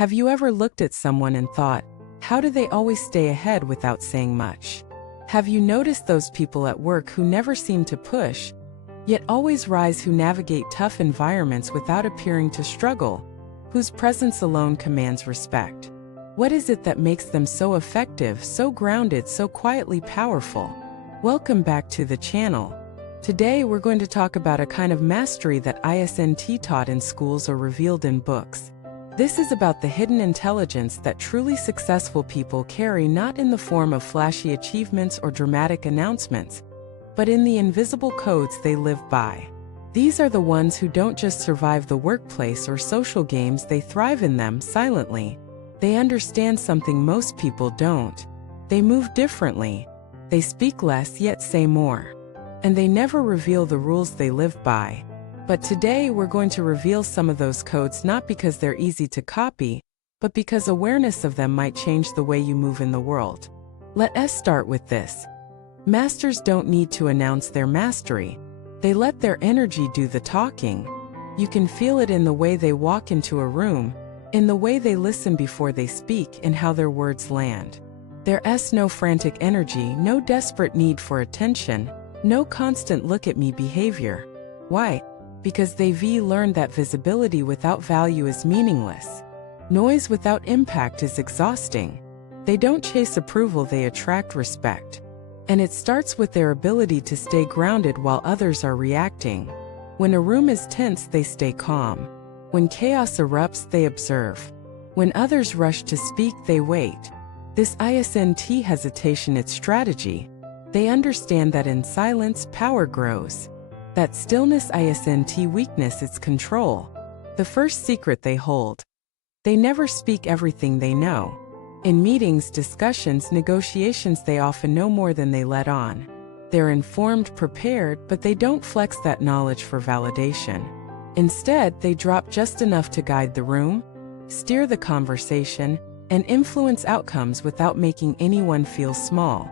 Have you ever looked at someone and thought, how do they always stay ahead without saying much? Have you noticed those people at work who never seem to push, yet always rise, who navigate tough environments without appearing to struggle, whose presence alone commands respect? What is it that makes them so effective, so grounded, so quietly powerful? Welcome back to the channel. Today we're going to talk about a kind of mastery that isn't taught in schools or revealed in books. This is about the hidden intelligence that truly successful people carry, not in the form of flashy achievements or dramatic announcements, but in the invisible codes they live by. These are the ones who don't just survive the workplace or social games, they thrive in them silently. They understand something most people don't. They move differently. They speak less yet say more. And they never reveal the rules they live by. But today we're going to reveal some of those codes, not because they're easy to copy, but because awareness of them might change the way you move in the world. Let us start with this. Masters don't need to announce their mastery. They let their energy do the talking. You can feel it in the way they walk into a room, in the way they listen before they speak, and how their words land. There's no frantic energy, no desperate need for attention, no constant look at me behavior. Why? Because they've learned that visibility without value is meaningless. Noise without impact is exhausting. They don't chase approval, they attract respect. And it starts with their ability to stay grounded while others are reacting. When a room is tense, they stay calm. When chaos erupts, they observe. When others rush to speak, they wait. This isn't hesitation, it's strategy. They understand that in silence, power grows. That stillness isn't weakness, it's control. The first secret they hold. They never speak everything they know. In meetings, discussions, negotiations, they often know more than they let on. They're informed, prepared, but they don't flex that knowledge for validation. Instead, they drop just enough to guide the room, steer the conversation, and influence outcomes without making anyone feel small.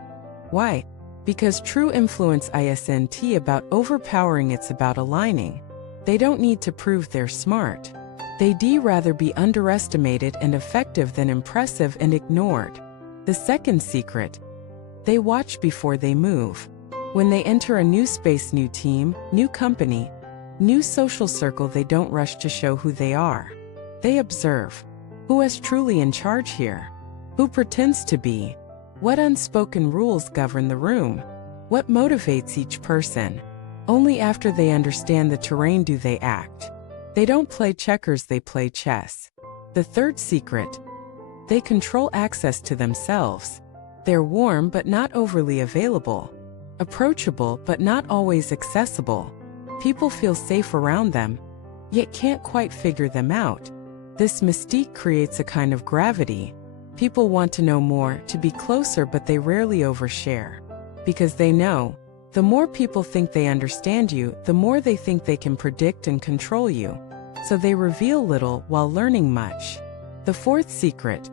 Why? Because true influence isn't about overpowering, it's about aligning. They don't need to prove they're smart. They'd rather be underestimated and effective than impressive and ignored. The second secret. They watch before they move. When they enter a new space, new team, new company, new social circle, they don't rush to show who they are. They observe. Who is truly in charge here? Who pretends to be? What unspoken rules govern the room? What motivates each person? Only after they understand the terrain do they act. They don't play checkers, they play chess. The third secret. They control access to themselves. They're warm but not overly available. Approachable but not always accessible. People feel safe around them, yet can't quite figure them out. This mystique creates a kind of gravity. People want to know more, to be closer, but they rarely overshare. Because they know, the more people think they understand you, the more they think they can predict and control you. So they reveal little while learning much. The fourth secret.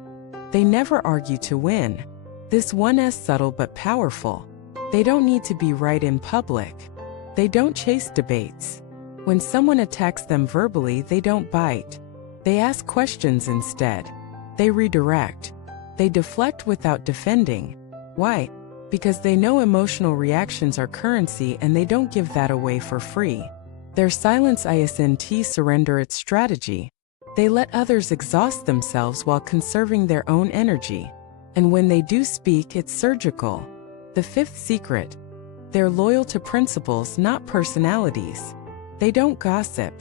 They never argue to win. This one is subtle but powerful. They don't need to be right in public. They don't chase debates. When someone attacks them verbally, they don't bite. They ask questions instead. They redirect. They deflect without defending. Why? Because they know emotional reactions are currency and they don't give that away for free. Their silence isn't surrender, its strategy. They let others exhaust themselves while conserving their own energy. And when they do speak, it's surgical. The fifth secret. They're loyal to principles, not personalities. They don't gossip.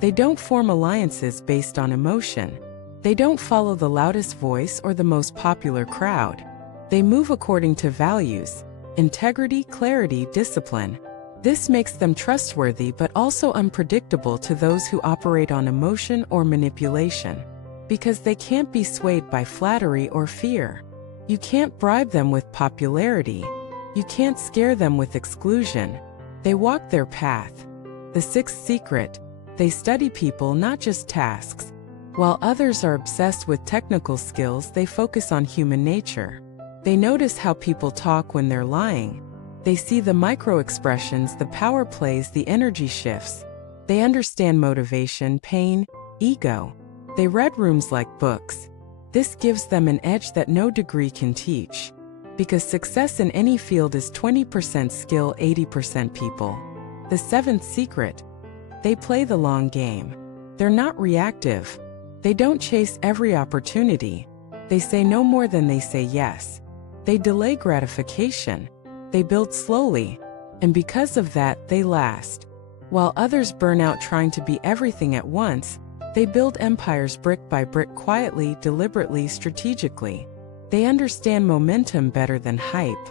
They don't form alliances based on emotion. They don't follow the loudest voice or the most popular crowd. They move according to values, integrity, clarity, discipline. This makes them trustworthy but also unpredictable to those who operate on emotion or manipulation. Because they can't be swayed by flattery or fear. You can't bribe them with popularity. You can't scare them with exclusion. They walk their path. The sixth secret. They study people, not just tasks. While others are obsessed with technical skills, they focus on human nature. They notice how people talk when they're lying. They see the micro-expressions, the power plays, the energy shifts. They understand motivation, pain, ego. They read rooms like books. This gives them an edge that no degree can teach. Because success in any field is 20% skill, 80% people. The seventh secret: they play the long game. They're not reactive. They don't chase every opportunity. They say no more than they say yes. They delay gratification. They build slowly. And because of that, they last. While others burn out trying to be everything at once, they build empires brick by brick, quietly, deliberately, strategically. They understand momentum better than hype.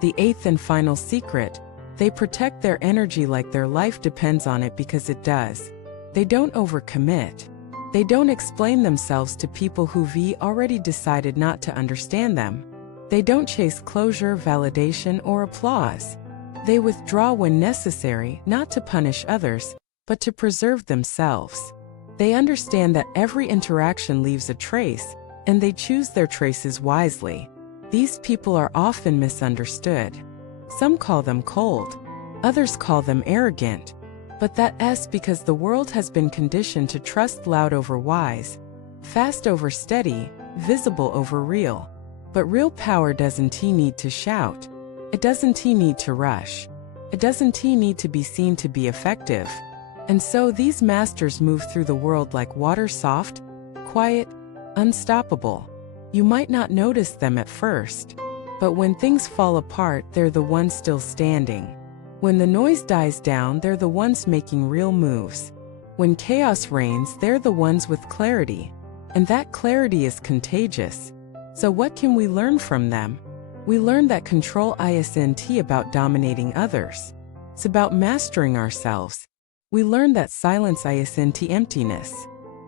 The eighth and final secret: they protect their energy like their life depends on it, because it does. They don't overcommit. They don't explain themselves to people who've already decided not to understand them. They don't chase closure, validation, or applause. They withdraw when necessary, not to punish others, but to preserve themselves. They understand that every interaction leaves a trace, and they choose their traces wisely. These people are often misunderstood. Some call them cold. Others call them arrogant. But that's because the world has been conditioned to trust loud over wise, fast over steady, visible over real. But real power doesn't need to shout. It doesn't need to rush. It doesn't need to be seen to be effective. And so these masters move through the world like water, soft, quiet, unstoppable. You might not notice them at first. But when things fall apart, they're the ones still standing. When the noise dies down, they're the ones making real moves. When chaos reigns, they're the ones with clarity. And that clarity is contagious. So what can we learn from them? We learn that control isn't about dominating others. It's about mastering ourselves. We learn that silence isn't emptiness.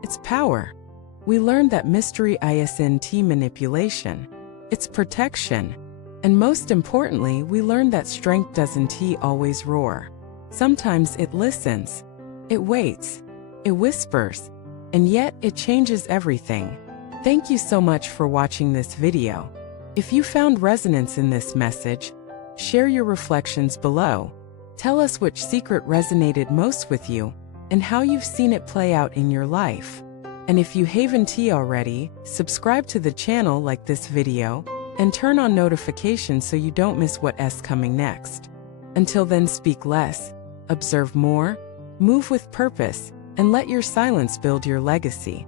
It's power. We learn that mystery isn't manipulation. It's protection. And most importantly, we learn that strength doesn't always roar. Sometimes it listens. It waits. It whispers. And yet it changes everything. Thank you so much for watching this video. If you found resonance in this message, share your reflections below. Tell us which secret resonated most with you and how you've seen it play out in your life. And if you haven't already, subscribe to the channel, like this video, and turn on notifications so you don't miss what's coming next. Until then, speak less, observe more, move with purpose, and let your silence build your legacy.